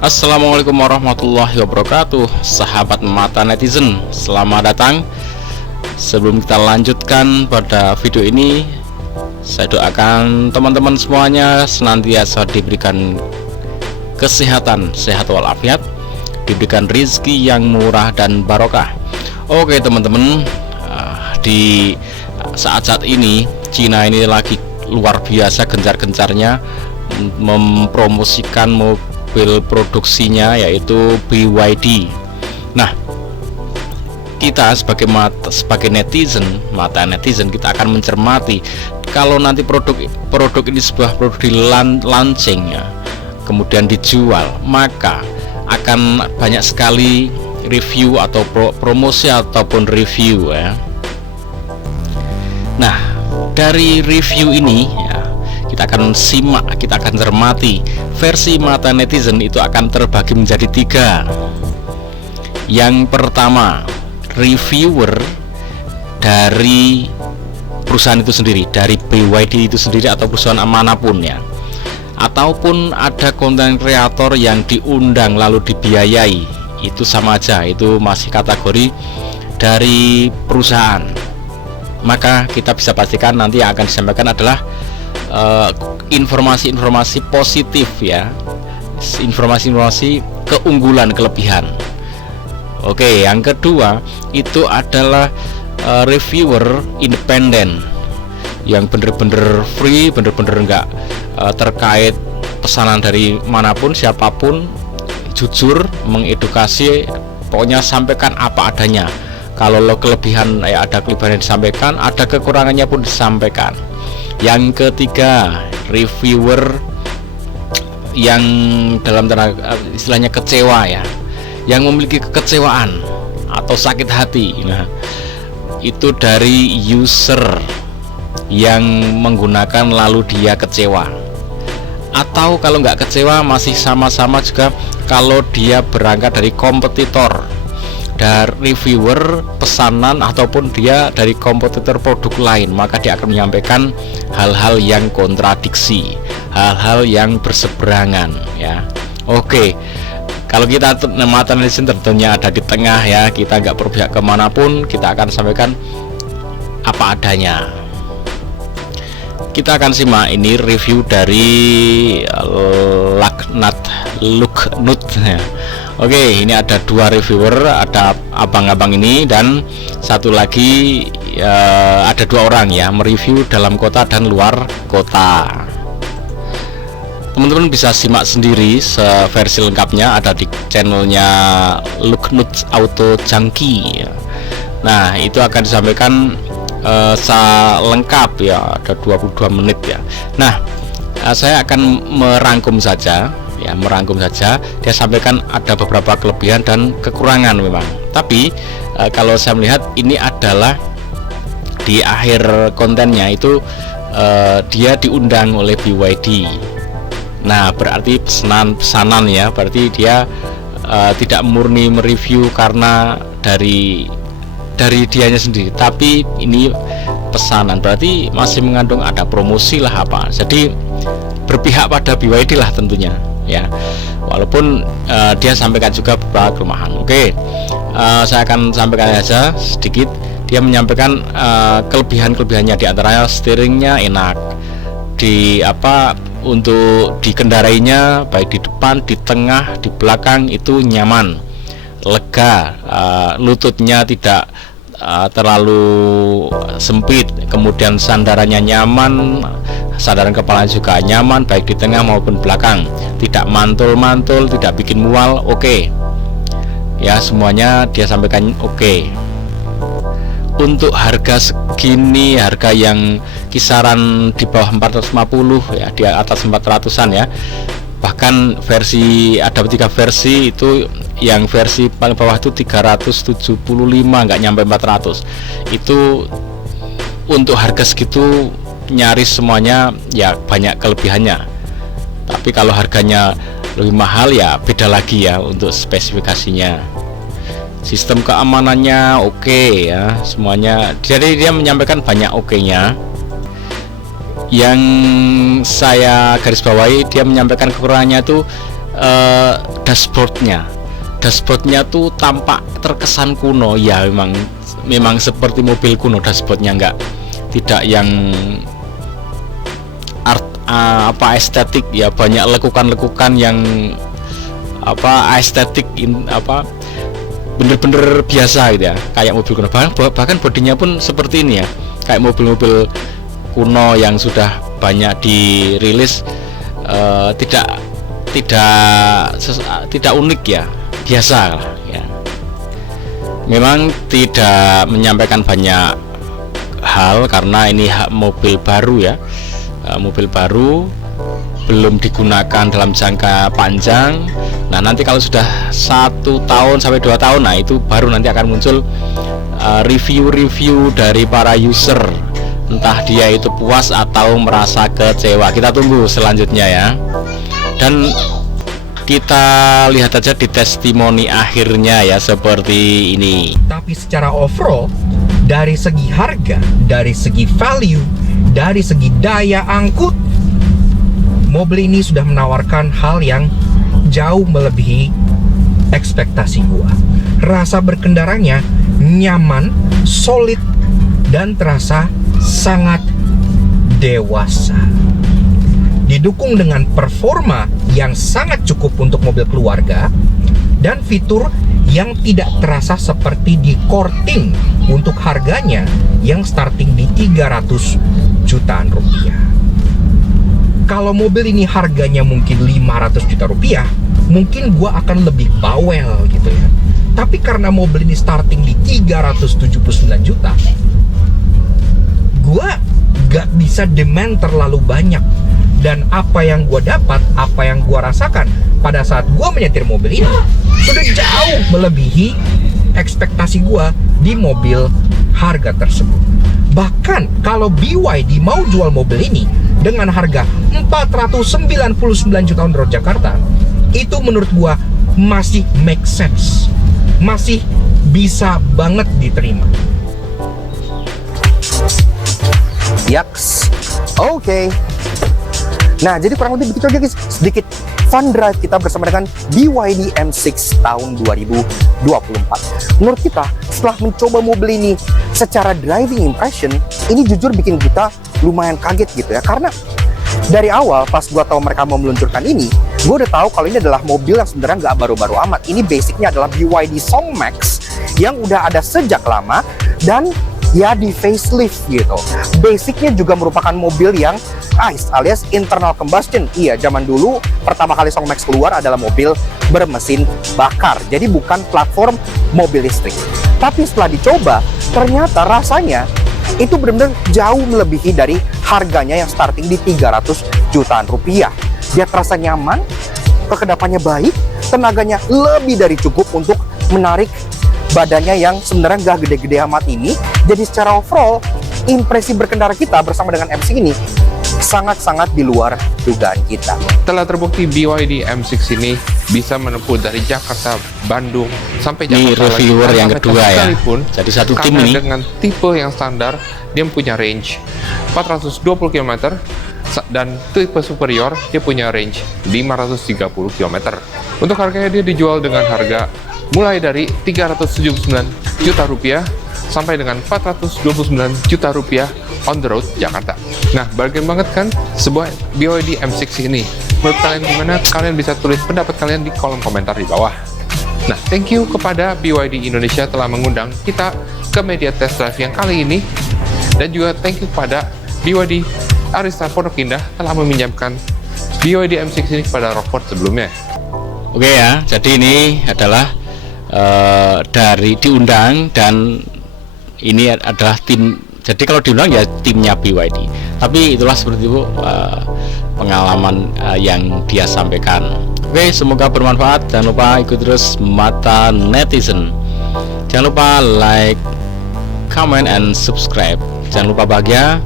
Assalamualaikum warahmatullahi wabarakatuh. Sahabat mata netizen, selamat datang. Sebelum kita lanjutkan pada video ini, saya doakan teman-teman semuanya senantiasa diberikan kesehatan, sehat walafiat, diberikan rizki yang murah dan barokah. Oke teman-teman, di saat-saat ini Cina ini lagi luar biasa gencar-gencarnya mempromosikan mobil produksinya, yaitu BYD. Nah, kita sebagai netizen, mata netizen, kita akan mencermati kalau nanti produk ini sebuah produk di launching ya, kemudian dijual, maka akan banyak sekali review atau promosi ataupun review ya. Nah, dari review ini ya, kita akan simak, kita akan cermati. Versi mata netizen itu akan terbagi menjadi 3. Yang pertama, reviewer dari perusahaan itu sendiri, dari BYD itu sendiri atau perusahaan manapun ya, ataupun ada konten kreator yang diundang lalu dibiayai, itu sama aja, itu masih kategori dari perusahaan. Maka kita bisa pastikan nanti yang akan disampaikan adalah informasi-informasi positif ya, informasi-informasi keunggulan, kelebihan. Oke, yang kedua itu adalah reviewer independen yang bener-bener free, bener-bener nggak terkait pesanan dari manapun, siapapun, jujur, mengedukasi, pokoknya sampaikan apa adanya. Kalau lo kelebihan ya ada kelebihan yang disampaikan, ada kekurangannya pun disampaikan. Yang ketiga, reviewer yang dalam tanda istilahnya kecewa ya, yang memiliki kekecewaan atau sakit hati. Nah, itu dari user yang menggunakan lalu dia kecewa. Atau kalau nggak kecewa, masih sama-sama juga kalau dia berangkat dari kompetitor, dari reviewer pesanan ataupun dia dari kompetitor produk lain, maka dia akan menyampaikan hal-hal yang kontradiksi, hal-hal yang berseberangan ya. Oke, kalau kita mata netizen tentunya ada di tengah ya, kita nggak berpihak kemanapun, kita akan sampaikan apa adanya. Kita akan simak ini review dari Looknut ya. Oke, ini ada 2 reviewer, ada abang-abang ini dan satu lagi ada 2 orang ya, mereview dalam kota dan luar kota. Teman-teman bisa simak sendiri versi lengkapnya, ada di channelnya Looknut Auto Junkie. Nah, itu akan disampaikan lengkap ya, ada 22 menit ya. Nah, saya akan merangkum saja. Dia sampaikan ada beberapa kelebihan dan kekurangan memang. Tapi kalau saya melihat ini adalah di akhir kontennya itu dia diundang oleh BYD. Nah, berarti pesanan ya, berarti dia tidak murni mereview karena dari dianya sendiri, tapi ini pesanan, berarti masih mengandung ada promosi lah apa. Jadi berpihak pada BYD lah tentunya ya, walaupun dia sampaikan juga beberapa kelemahan. Oke, saya akan sampaikan aja sedikit. Dia menyampaikan kelebihannya, diantaranya steeringnya enak, untuk dikendarainya baik di depan, di tengah, di belakang itu nyaman, lega, lututnya tidak terlalu sempit, kemudian sandarannya nyaman, sandaran kepala juga nyaman baik di tengah maupun belakang, tidak mantul-mantul, tidak bikin mual. Oke ya, semuanya dia sampaikan oke. Untuk harga segini, harga yang kisaran di bawah 450 ya, di atas 400-an ya, bahkan ada 3 versi itu, yang versi paling bawah itu 375, nggak nyampe 400. Itu untuk harga segitu nyaris semuanya ya banyak kelebihannya. Tapi kalau harganya lebih mahal ya beda lagi ya untuk spesifikasinya. Sistem keamanannya oke ya, semuanya. Jadi dia menyampaikan banyak oke-nya. Yang saya garis bawahi, dia menyampaikan kekurangannya itu dashboardnya tuh tampak terkesan kuno ya, memang seperti mobil kuno. Dashboardnya tidak yang estetik ya, banyak lekukan-lekukan yang estetik, bener-bener biasa gitu ya, kayak mobil kuno. Bahkan bodinya pun seperti ini ya, kayak mobil-mobil kuno yang sudah banyak dirilis. Tidak unik ya, biasa lah ya. Memang tidak menyampaikan banyak hal karena ini mobil baru ya, mobil baru belum digunakan dalam jangka panjang. Nah, nanti kalau sudah 1 tahun sampai 2 tahun, nah itu baru nanti akan muncul review dari para user, entah dia itu puas atau merasa kecewa. Kita tunggu selanjutnya ya. Dan kita lihat aja di testimoni akhirnya ya, seperti ini. Tapi secara overall, dari segi harga, dari segi value, dari segi daya angkut, mobil ini sudah menawarkan hal yang jauh melebihi ekspektasi gua. Rasa berkendaranya nyaman, solid, dan terasa sangat dewasa. Didukung dengan performa yang sangat cukup untuk mobil keluarga dan fitur yang tidak terasa seperti di courting untuk harganya yang starting di 300 jutaan rupiah. Kalau mobil ini harganya mungkin 500 juta rupiah, mungkin gua akan lebih bawel gitu ya. Tapi karena mobil ini starting di 379 juta, gua gak bisa demand terlalu banyak. Dan apa yang gue dapat, apa yang gue rasakan pada saat gue menyetir mobil ini sudah jauh melebihi ekspektasi gue di mobil harga tersebut. Bahkan kalau BYD mau jual mobil ini dengan harga 499 juta on road Jakarta, itu menurut gue masih make sense, masih bisa banget diterima. Yaks, oke. Nah, jadi kurang lebih begitu aja guys, sedikit fun drive kita bersama dengan BYD M6 tahun 2024. Menurut kita, setelah mencoba mobil ini secara driving impression, ini jujur bikin kita lumayan kaget gitu ya. Karena dari awal pas gua tahu mereka mau meluncurkan ini, gua udah tahu kalau ini adalah mobil yang sebenarnya nggak baru-baru amat. Ini basicnya adalah BYD Song Max yang udah ada sejak lama dan ya di facelift gitu. Basicnya juga merupakan mobil yang ICE alias internal combustion. Iya, zaman dulu pertama kali Song Max keluar adalah mobil bermesin bakar, jadi bukan platform mobil listrik. Tapi setelah dicoba, ternyata rasanya itu benar-benar jauh melebihi dari harganya yang starting di 300 jutaan rupiah. Dia terasa nyaman, kekedapannya baik, tenaganya lebih dari cukup untuk menarik badannya yang sebenarnya nggak gede-gede amat ini. Jadi secara overall, impresi berkendara kita bersama dengan M6 ini sangat-sangat di luar dugaan kita. Telah terbukti BYD M6 ini bisa menempuh dari Jakarta, Bandung, sampai Ini Jakarta reviewer lagi, yang kedua ya. sekalipun, Jadi satu tim karena ini. dengan tipe yang standar, dia punya range 420 km, dan tipe superior dia punya range 530 km. Untuk harganya dia dijual dengan harga mulai dari 379 juta rupiah sampai dengan 429 juta rupiah on the road Jakarta. Nah, bargain banget kan sebuah BYD M6 ini? Menurut kalian gimana? Kalian bisa tulis pendapat kalian di kolom komentar di bawah. Nah, thank you kepada BYD Indonesia telah mengundang kita ke media test drive yang kali ini. Dan juga thank you kepada BYD Arista Pondok Indah telah meminjamkan BYD M6 ini kepada Rockford sebelumnya. Oke ya, jadi ini adalah dari diundang, dan ini adalah tim. Jadi kalau diundang ya timnya BYD. Tapi itulah seperti itu pengalaman yang dia sampaikan. Oke, semoga bermanfaat. Jangan lupa ikut terus Mata Netizen. Jangan lupa like, comment, and subscribe. Jangan lupa bahagia.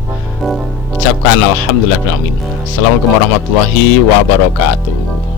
Ucapkan alhamdulillahirabbil alamin. Assalamualaikum warahmatullahi wabarakatuh.